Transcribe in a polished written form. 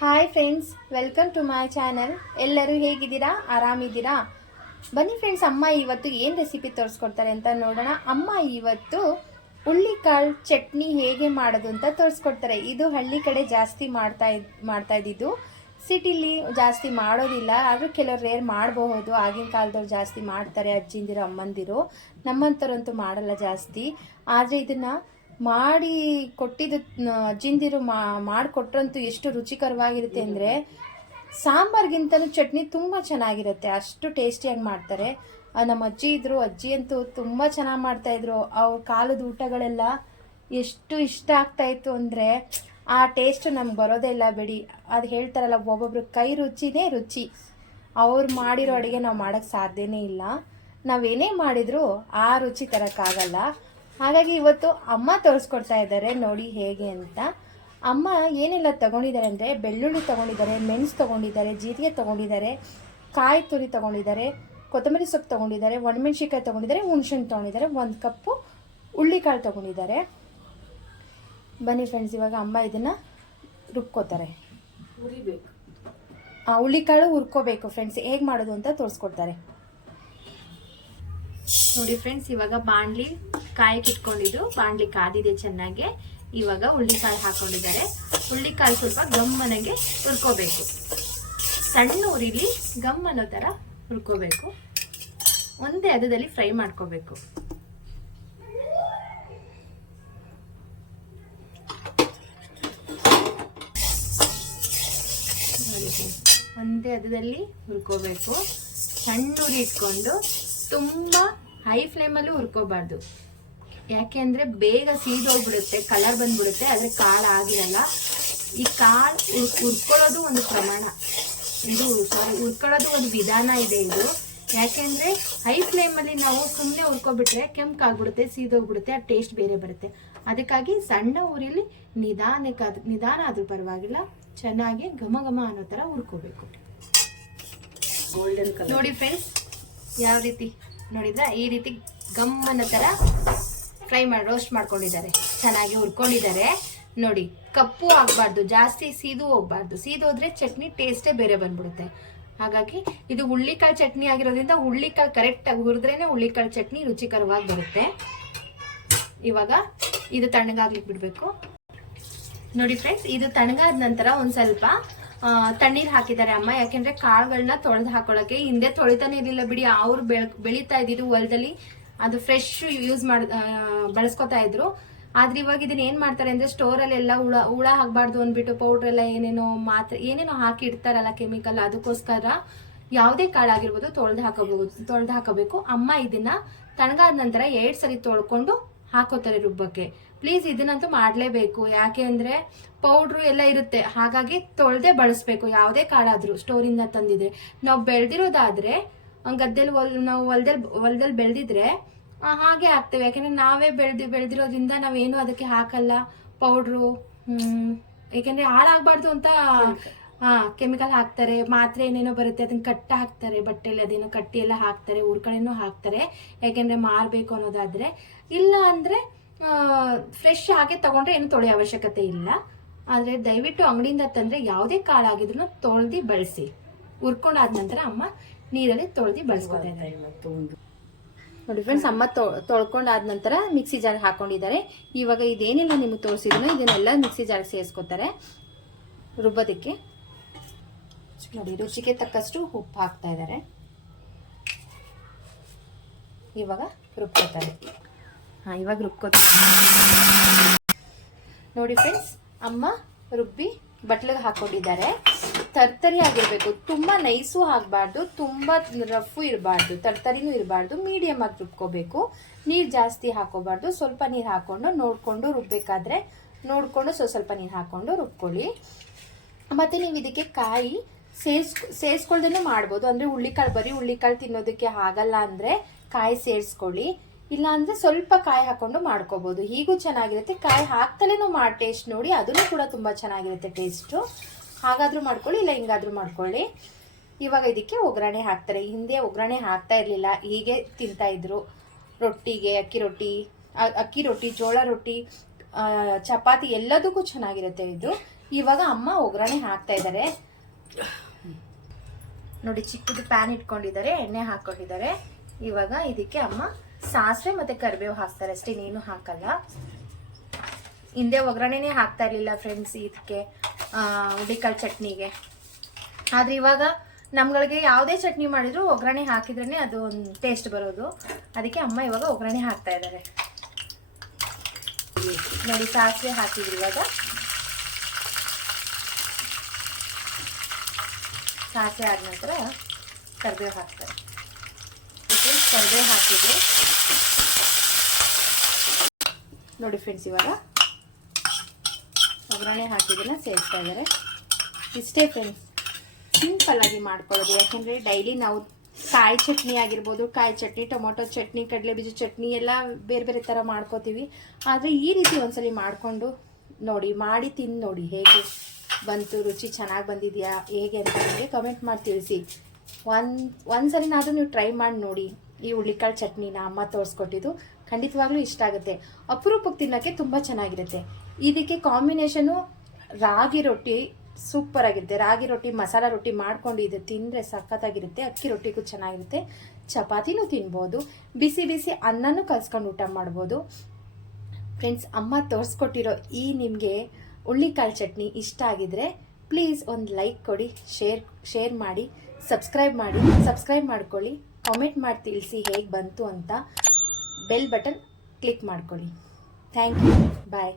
Hi friends, welcome to my channel. ಎಲ್ಲರೂ ಹೇಗಿದ್ದೀರಾ? ಆರಾಮಿದ್ದೀರಾ? ಬನ್ನಿ ಫ್ರೆಂಡ್ಸ್, ಅಮ್ಮ ಇವತ್ತು ಏನು ರೆಸಿಪಿ ತೋರಿಸ್ಕೊಡ್ತಾರೆ ಅಂತ ನೋಡೋಣ. ಅಮ್ಮ ಇವತ್ತು ಹುಳ್ಳಿಕಾಳು ಚಟ್ನಿ ಹೇಗೆ ಮಾಡೋದು ಅಂತ ತೋರಿಸ್ಕೊಡ್ತಾರೆ. ಇದು ಹಳ್ಳಿ ಕಡೆ ಜಾಸ್ತಿ ಮಾಡ್ತಾ ಇದ್ದಿದ್ದು, ಸಿಟಿಲಿ ಜಾಸ್ತಿ ಮಾಡೋದಿಲ್ಲ. ಆದರೂ ಕೆಲವರು ರೇರ್ ಮಾಡಬಹುದು. ಆಗಿನ ಕಾಲದವ್ರು ಜಾಸ್ತಿ ಮಾಡ್ತಾರೆ, ಅಜ್ಜಿಂದಿರು ಅಮ್ಮಂದಿರು. ನಮ್ಮಂಥವ್ರಂತೂ ಮಾಡಲ್ಲ ಜಾಸ್ತಿ. ಆದರೆ ಇದನ್ನು ಮಾಡಿ ಕೊಟ್ಟಿದ್ದು ಅಜ್ಜಿಂದಿರು ಮಾಡಿಕೊಟ್ರಂತೂ ಎಷ್ಟು ರುಚಿಕರವಾಗಿರುತ್ತೆ ಅಂದರೆ, ಸಾಂಬಾರ್ಗಿಂತಲೂ ಚಟ್ನಿ ತುಂಬ ಚೆನ್ನಾಗಿರುತ್ತೆ. ಅಷ್ಟು ಟೇಸ್ಟಿಯಾಗಿ ಮಾಡ್ತಾರೆ. ನಮ್ಮ ಅಜ್ಜಿ ಇದ್ರು, ಅಜ್ಜಿ ಅಂತೂ ತುಂಬ ಚೆನ್ನಾಗಿ ಮಾಡ್ತಾಯಿದ್ರು. ಅವ್ರ ಕಾಲದ ಊಟಗಳೆಲ್ಲ ಎಷ್ಟು ಇಷ್ಟ ಆಗ್ತಾಯಿತ್ತು ಅಂದರೆ, ಆ ಟೇಸ್ಟ್ ನಮ್ಗೆ ಬರೋದೇ ಇಲ್ಲ ಬಿಡಿ. ಅದು ಹೇಳ್ತಾರಲ್ಲ, ಒಬ್ಬೊಬ್ರು ಕೈ ರುಚಿನೇ ರುಚಿ. ಅವ್ರು ಮಾಡಿರೋ ಅಡುಗೆ ನಾವು ಮಾಡೋಕ್ಕೆ ಸಾಧ್ಯನೇ ಇಲ್ಲ. ನಾವೇನೇ ಮಾಡಿದರೂ ಆ ರುಚಿ ತರೋಕ್ಕಾಗಲ್ಲ. ಹಾಗಾಗಿ ಇವತ್ತು ಅಮ್ಮ ತೋರಿಸ್ಕೊಡ್ತಾ ಇದ್ದಾರೆ, ನೋಡಿ ಹೇಗೆ ಅಂತ. ಅಮ್ಮ ಏನೆಲ್ಲ ತೊಗೊಂಡಿದ್ದಾರೆ ಅಂದರೆ, ಬೆಳ್ಳುಳ್ಳಿ ತೊಗೊಂಡಿದ್ದಾರೆ, ಮೆಣಸು ತೊಗೊಂಡಿದ್ದಾರೆ, ಜೀರಿಗೆ ತೊಗೊಂಡಿದ್ದಾರೆ, ಕಾಯಿ ತುರಿ ತೊಗೊಂಡಿದ್ದಾರೆ, ಕೊತ್ತಂಬರಿ ಸೊಪ್ಪು ತೊಗೊಂಡಿದ್ದಾರೆ, ಒಣಮೆಣ್ಸಿಕಾಯಿ ತೊಗೊಂಡಿದ್ದಾರೆ, ಹುಣಸೆಹಣ್ಣು ತೊಗೊಂಡಿದ್ದಾರೆ, 1 ಕಪ್ಪು ಹುಳ್ಳಿಕಾಳು ತೊಗೊಂಡಿದ್ದಾರೆ. ಬನ್ನಿ ಫ್ರೆಂಡ್ಸ್, ಇವಾಗ ಅಮ್ಮ ಇದನ್ನು ರುಬ್ಕೋತಾರೆ. ಹುರಿಬೇಕು. ಹುಳ್ಳಿಕಾಳು ಹುರ್ಕೋಬೇಕು ಫ್ರೆಂಡ್ಸ್. ಹೇಗೆ ಮಾಡೋದು ಅಂತ ತೋರಿಸ್ಕೊಡ್ತಾರೆ ನೋಡಿ ಫ್ರೆಂಡ್ಸ್. ಇವಾಗ ಬಾಣಲಿ ಕಾಯಕ್ಕೆ ಇಟ್ಕೊಂಡಿದ್ದು, ಬಾಣಲಿ ಕಾದಿದೆ ಚೆನ್ನಾಗಿ. ಇವಾಗ ಹುಳ್ಳಿಕಾಳು ಹಾಕೊಂಡಿದ್ದಾರೆ. ಹುಳ್ಳಿಕಾಳು ಸ್ವಲ್ಪ ಗಮ್ಮನೆಗೆ ಹುರ್ಕೋಬೇಕು. ಸಣ್ಣ ಉರಿಲಿ ಗಮ್ ಅನ್ನೋ ಥರ ಹುರ್ಕೋಬೇಕು. ಒಂದೇ ಹದದಲ್ಲಿ ಫ್ರೈ ಮಾಡ್ಕೋಬೇಕು. ಒಂದೇ ಹದದಲ್ಲಿ ಹುರ್ಕೋಬೇಕು. ಸಣ್ಣ ಉರಿ ಇಟ್ಕೊಂಡು ತುಂಬ ಹೈ ಫ್ಲೇಮಲ್ಲೂ ಹುರ್ಕೋಬಾರ್ದು. ಯಾಕೆ ಅಂದರೆ ಬೇಗ ಸೀದೋಗ್ಬಿಡುತ್ತೆ, ಕಲರ್ ಬಂದ್ಬಿಡುತ್ತೆ. ಆದರೆ ಕಾಳು ಆಗಿರಲ್ಲ. ಈ ಕಾಳು ಹುರ್ಕೊಳ್ಳೋದು ಒಂದು ಪ್ರಮಾಣ, ಹುರ್ಕೊಳ್ಳೋದು ಒಂದು ವಿಧಾನ ಇದೆ ಇದು. ಯಾಕೆಂದರೆ ಹೈ ಫ್ಲೇಮಲ್ಲಿ ನಾವು ಸುಮ್ಮನೆ ಹುರ್ಕೊಬಿಟ್ರೆ ಕೆಂಪಾಗ್ಬಿಡುತ್ತೆ, ಸೀದೋಗ್ಬಿಡುತ್ತೆ, ಆ ಟೇಸ್ಟ್ ಬೇರೆ ಬರುತ್ತೆ. ಅದಕ್ಕಾಗಿ ಸಣ್ಣ ಊರಿಲಿ ನಿಧಾನ ಆದರೂ ಪರವಾಗಿಲ್ಲ, ಚೆನ್ನಾಗಿ ಘಮ ಘಮ ಅನ್ನೋ ಥರ ಹುರ್ಕೋಬೇಕು. ಗೋಲ್ಡನ್ ಕಲರ್ ನೋಡಿ ಫ್ರೆಂಡ್ಸ್, ಯಾವ ರೀತಿ ನೋಡಿದ್ರ, ಈ ರೀತಿ ಗಮ್ಮನ ಥರ ರೋಸ್ಟ್ ಮಾಡ್ಕೊಂಡಿದ್ದಾರೆ, ಚೆನ್ನಾಗಿ ಹುರ್ಕೊಂಡಿದ್ದಾರೆ. ನೋಡಿ, ಕಪ್ಪು ಆಗಬಾರ್ದು, ಜಾಸ್ತಿ ಸೀದು ಹೋಗ್ಬಾರ್ದು. ಸೀದೋದ್ರೆ ಚಟ್ನಿ ಟೇಸ್ಟೇ ಬೇರೆ ಬಂದ್ಬಿಡುತ್ತೆ. ಹಾಗಾಗಿ ಇದು ಹುಳ್ಳಿಕಾಳು ಚಟ್ನಿ ಆಗಿರೋದ್ರಿಂದ ಹುಳ್ಳಿಕಾಳು ಕರೆಕ್ಟಾಗಿ ಹುರಿದ್ರೇನೆ ಹುಳ್ಳಿಕಾಳು ಚಟ್ನಿ ರುಚಿಕರವಾಗಿ ಬರುತ್ತೆ. ಇವಾಗ ಇದು ತಣ್ಣಗಾಗ್ಲಿಕ್ಕೆ ಬಿಡಬೇಕು. ನೋಡಿ ಫ್ರೆಂಡ್ಸ್, ಇದು ತಣ್ಣಗಾದ ನಂತರ ಒಂದು ಸ್ವಲ್ಪ ತಣ್ಣೀರು ಹಾಕಿದ್ದಾರೆ ಅಮ್ಮ. ಯಾಕೆಂದ್ರೆ ಕಾಳುಗಳನ್ನ ತೊಳೆದು ಹಾಕೊಳ್ಳೋಕೆ. ಹಿಂದೆ ತೊಳಿತಾನೆ ಇರಲಿಲ್ಲ ಬಿಡಿ, ಅವ್ರು ಬೆಳೀತಾ ಇದ್ದಿದ್ದು ಹೊಲದಲ್ಲಿ, ಅದು ಫ್ರೆಶ್ ಬಳಸ್ಕೊತಾ ಇದ್ರು. ಆದ್ರೆ ಇವಾಗ ಇದನ್ನ ಏನ್ ಮಾಡ್ತಾರೆ ಅಂದ್ರೆ, ಸ್ಟೋರಲ್ಲಿ ಎಲ್ಲ ಹುಳ ಹಾಕ್ಬಾರ್ದು ಅಂದ್ಬಿಟ್ಟು ಪೌಡ್ರ್ ಎಲ್ಲ ಏನೇನೋ ಹಾಕಿ ಇಡ್ತಾರಲ್ಲ, ಕೆಮಿಕಲ್. ಅದಕ್ಕೋಸ್ಕರ ಯಾವುದೇ ಕಾಳಾಗಿರ್ಬೋದು ತೊಳೆದು ಹಾಕೋಬೇಕು. ಅಮ್ಮ ಇದನ್ನ ತಣ್ಣಗಾದ ನಂತರ 2 ಸರಿ ತೊಳ್ಕೊಂಡು ಹಾಕೋತಾರೆ ರುಬ್ಬಕ್ಕೆ. ಪ್ಲೀಸ್ ಇದನ್ನಂತೂ ಮಾಡಲೇಬೇಕು. ಯಾಕೆ ಅಂದರೆ ಪೌಡ್ರು ಎಲ್ಲ ಇರುತ್ತೆ. ಹಾಗಾಗಿ ತೊಳೆದೇ ಬಳಸಬೇಕು. ಯಾವುದೇ ಕಾಳಾದರೂ ಸ್ಟೋರಿಂದ ತಂದಿದ್ರೆ. ನಾವು ಬೆಳೆದಿರೋದಾದರೆ ಗದ್ದೆಲಿ ನಾವು ಹೊಲದಲ್ಲಿ ಬೆಳೆದಿದ್ರೆ ಹಾಗೆ ಹಾಕ್ತೇವೆ. ಯಾಕೆಂದರೆ ನಾವೇ ಬೆಳೆದಿರೋದ್ರಿಂದ ನಾವೇನು ಅದಕ್ಕೆ ಹಾಕಲ್ಲ ಪೌಡ್ರು. ಯಾಕೆಂದರೆ ಹಾಳಾಗಬಾರ್ದು ಅಂತ ಕೆಮಿಕಲ್ ಹಾಕ್ತಾರೆ. ಮಾತ್ರೆ ಏನೇನೋ ಬರುತ್ತೆ, ಅದನ್ನ ಕಟ್ಟ ಹಾಕ್ತಾರೆ, ಬಟ್ಟೆಯಲ್ಲಿ ಅದೇನೋ ಕಟ್ಟಿ ಎಲ್ಲ ಹಾಕ್ತಾರೆ. ಊರ ಕಡೆನೂ ಹಾಕ್ತಾರೆ, ಯಾಕೆಂದರೆ ಮಾರಬೇಕು ಅನ್ನೋದಾದರೆ. ಇಲ್ಲ ಅಂದರೆ ಫ್ರೆಶ್ ಹಾಗೆ ತಗೊಂಡ್ರೆ ಏನು ತೊಳೆಯೋ ಅವಶ್ಯಕತೆ ಇಲ್ಲ. ಆದರೆ ದಯವಿಟ್ಟು ಅಂಗಡಿಯಿಂದ ತಂದರೆ ಯಾವುದೇ ಕಾಳಾಗಿದ್ರು ತೊಳೆದು ಬಳಸಿ. ಹುರ್ಕೊಂಡಾದ ನಂತರ ಅಮ್ಮ ನೀರಲ್ಲಿ ತೊಳೆದು ಬಳಸ್ಕೊತಾ ಇದ್ದಾರೆ. ನೋಡಿ ಫ್ರೆಂಡ್ಸ್, ಅಮ್ಮ ತೊಳ್ಕೊಂಡಾದ ನಂತರ ಮಿಕ್ಸಿ ಜಾರ್ ಹಾಕೊಂಡಿದ್ದಾರೆ. ಇವಾಗ ಇದೇನೆಲ್ಲ ನಿಮಗೆ ತೋರಿಸಿದ್ರು ಇದನ್ನೆಲ್ಲ ಮಿಕ್ಸಿ ಜಾರ್ಗೆ ಸೇರಿಸ್ಕೊತಾರೆ ರುಬ್ಬೋದಕ್ಕೆ. ನೋಡಿ, ರುಚಿಗೆ ತಕ್ಕಷ್ಟು ಉಪ್ಪು ಹಾಕ್ತಾ ಇದ್ದಾರೆ. ಇವಾಗ ರುಬ್ಕೋತಾರೆ. ಇವಾಗ ರುಬ್ಕೋತಾರೆ. ನೋಡಿ ಫ್ರೆಂಡ್ಸ್, ಅಮ್ಮ ರುಬ್ಬಿ ಬಟ್ಲಿಗೆ ಹಾಕೊಂಡಿದ್ದಾರೆ. ತರ್ತರಿ ಆಗಿರ್ಬೇಕು, ತುಂಬಾ ನೈಸು ಆಗಬಾರ್ದು, ತುಂಬಾ ರಫು ಇರಬಾರ್ದು, ತರ್ತರಿನೂ ಇರಬಾರ್ದು. ಮೀಡಿಯಮ್ ಆಗಿ ರುಬ್ಕೋಬೇಕು. ನೀರು ಜಾಸ್ತಿ ಹಾಕೋಬಾರ್ದು. ಸ್ವಲ್ಪ ನೀರು ಹಾಕೊಂಡು ನೋಡ್ಕೊಂಡು ರುಬ್ಬೇಕಾದ್ರೆ ನೋಡ್ಕೊಂಡು ಸ್ವಲ್ಪ ನೀರು ಹಾಕೊಂಡು ರುಬ್ಕೊಳ್ಳಿ. ಮತ್ತೆ ನೀವು ಇದಕ್ಕೆ ಕಾಯಿ ಸೇರಿಸ್ಕೊಳ್ದೇನೆ ಮಾಡ್ಬೋದು. ಅಂದರೆ ಬರೀ ಹುಳ್ಳಿಕಾಳು ತಿನ್ನೋದಕ್ಕೆ ಆಗಲ್ಲ ಅಂದರೆ ಕಾಯಿ ಸೇರಿಸ್ಕೊಳ್ಳಿ. ಇಲ್ಲ ಅಂದರೆ ಸ್ವಲ್ಪ ಕಾಯಿ ಹಾಕೊಂಡು ಮಾಡ್ಕೋಬೋದು. ಹೀಗೂ ಚೆನ್ನಾಗಿರುತ್ತೆ. ಕಾಯಿ ಹಾಕ್ತಲೇನೂ ಟೇಸ್ಟ್ ನೋಡಿ, ಅದನ್ನು ಕೂಡ ತುಂಬ ಚೆನ್ನಾಗಿರುತ್ತೆ ಟೇಸ್ಟು. ಹಾಗಾದರೂ ಮಾಡ್ಕೊಳ್ಳಿ, ಇಲ್ಲ ಹಿಂಗಾದರೂ ಮಾಡ್ಕೊಳ್ಳಿ. ಇವಾಗ ಇದಕ್ಕೆ ಒಗ್ಗರಣೆ ಹಾಕ್ತಾರೆ. ಹಿಂದೆ ಒಗ್ಗರಣೆ ಹಾಕ್ತಾ ಇರಲಿಲ್ಲ, ಹೀಗೆ ತಿಂತಾಯಿದ್ರು. ರೊಟ್ಟಿಗೆ ಅಕ್ಕಿ ರೊಟ್ಟಿ, ಜೋಳ ರೊಟ್ಟಿ, ಚಪಾತಿ ಎಲ್ಲದಕ್ಕೂ ಚೆನ್ನಾಗಿರುತ್ತೆ ಇದು. ಇವಾಗ ಅಮ್ಮ ಒಗ್ಗರಣೆ ಹಾಕ್ತಾ ಇದ್ದಾರೆ. ನೋಡಿ ಚಿಕ್ಕದು ಪ್ಯಾನ್ ಇಟ್ಕೊಂಡಿದ್ದಾರೆ, ಎಣ್ಣೆ ಹಾಕೊಂಡಿದ್ದಾರೆ. ಇವಾಗ ಇದಕ್ಕೆ ಅಮ್ಮ ಸಾಸಿವೆ ಮತ್ತೆ ಕರಿಬೇವು ಹಾಕ್ತಾರೆ ಅಷ್ಟೇ, ಇನ್ನೇನು ಹಾಕಲ್ಲ. ಹಿಂದೆ ಒಗ್ಗರಣೆನೇ ಹಾಕ್ತಾ ಇರ್ಲಿಲ್ಲ ಫ್ರೆಂಡ್ಸ್ ಇದಕ್ಕೆ, ಹುಳಿಕಾಳು ಚಟ್ನಿಗೆ. ಆದ್ರೆ ಇವಾಗ ನಮ್ಗಳಿಗೆ ಯಾವುದೇ ಚಟ್ನಿ ಮಾಡಿದ್ರು ಒಗ್ಗರಣೆ ಹಾಕಿದ್ರೇನೆ ಅದು ಒಂದು ಟೇಸ್ಟ್ ಬರೋದು. ಅದಕ್ಕೆ ಅಮ್ಮ ಇವಾಗ ಒಗ್ಗರಣೆ ಹಾಕ್ತಾ ಇದ್ದಾರೆ. ನೋಡಿ ಸಾಸಿವೆ ಹಾಕಿದ್ರು. ಇವಾಗ ಸಾಸಿವೆ ಆದ ನಂತರ ಕರಿಬೇವು ಹಾಕ್ತಾರೆ. ಕರಿಬೇವು ಹಾಕಿದ್ರು ನೋಡಿ ಫ್ರೆಂಡ್ಸ್. ಇವಾಗ ಒಗ್ಗರಣೆ ಹಾಕಿದ್ದನ್ನ ಸೇರಿಸ್ತಾ ಇದ್ದಾರೆ. ಇಷ್ಟೇ ಫ್ರೆಂಡ್ಸ್, ಸಿಂಪಲ್ ಆಗಿ ಮಾಡ್ಕೊಳ್ಳೋದು. ಯಾಕೆಂದರೆ ಡೈಲಿ ನಾವು ಕಾಯಿ ಚಟ್ನಿ ಆಗಿರ್ಬೋದು, ಕಾಯಿ ಚಟ್ನಿ, ಟೊಮೊಟೊ ಚಟ್ನಿ, ಕಡಲೆ ಬೀಜ ಚಟ್ನಿ ಎಲ್ಲ ಬೇರೆ ಬೇರೆ ಥರ ಮಾಡ್ಕೋತೀವಿ. ಆದರೆ ಈ ರೀತಿ ಒಂದ್ಸಲಿ ಮಾಡಿಕೊಂಡು ನೋಡಿ, ಮಾಡಿ ತಿಂದು ನೋಡಿ ಹೇಗೆ ಬಂತು, ರುಚಿ ಚೆನ್ನಾಗಿ ಬಂದಿದೆಯಾ ಹೇಗೆ ಅಂತ ನನಗೆ ಕಮೆಂಟ್ ಮಾಡಿ ತಿಳಿಸಿ. ಒಂದ್ಸಲಿನಾದರೂ ನೀವು ಟ್ರೈ ಮಾಡಿ ನೋಡಿ. ಈ ಹುಳಿಕಾಳು ಚಟ್ನಿನ ಅಮ್ಮ ತೋರಿಸ್ಕೊಟ್ಟಿದ್ದು ಖಂಡಿತವಾಗ್ಲೂ ಇಷ್ಟ ಆಗುತ್ತೆ. ಅಪರೂಪಕ್ಕೆ ತಿನ್ನೋಕ್ಕೆ ತುಂಬ ಚೆನ್ನಾಗಿರುತ್ತೆ. ಇದಕ್ಕೆ ಕಾಂಬಿನೇಷನು ರಾಗಿ ರೊಟ್ಟಿ ಸೂಪರ್ ಆಗಿರುತ್ತೆ. ರಾಗಿ ರೊಟ್ಟಿ ಮಸಾಲ ರೊಟ್ಟಿ ಮಾಡ್ಕೊಂಡು ಇದು ತಿಂದರೆ ಸಖತ್ತಾಗಿರುತ್ತೆ. ಅಕ್ಕಿ ರೊಟ್ಟಿಗೂ ಚೆನ್ನಾಗಿರುತ್ತೆ. ಚಪಾತಿನೂ ತಿನ್ಬೋದು, ಬಿಸಿ ಬಿಸಿ ಅನ್ನನೂ ಕಲ್ಸ್ಕೊಂಡು ಊಟ ಮಾಡ್ಬೋದು. ಫ್ರೆಂಡ್ಸ್, ಅಮ್ಮ ತೋರಿಸ್ಕೊಟ್ಟಿರೋ ಈ ನಿಮಗೆ ಹುಳ್ಳಿಕಾಳು ಚಟ್ನಿ ಇಷ್ಟ ಆಗಿದ್ರೆ ಪ್ಲೀಸ್ ಒಂದು ಲೈಕ್ ಕೊಡಿ, ಶೇರ್ ಮಾಡಿ, ಸಬ್ಸ್ಕ್ರೈಬ್ ಮಾಡ್ಕೊಳ್ಳಿ, ಕಾಮೆಂಟ್ ಮಾಡಿ ತಿಳಿಸಿ ಹೇಗೆ ಬಂತು ಅಂತ. ಬೆಲ್ ಬಟನ್ ಕ್ಲಿಕ್ ಮಾಡ್ಕೊಳ್ಳಿ. Thank you. ಬಾಯ್.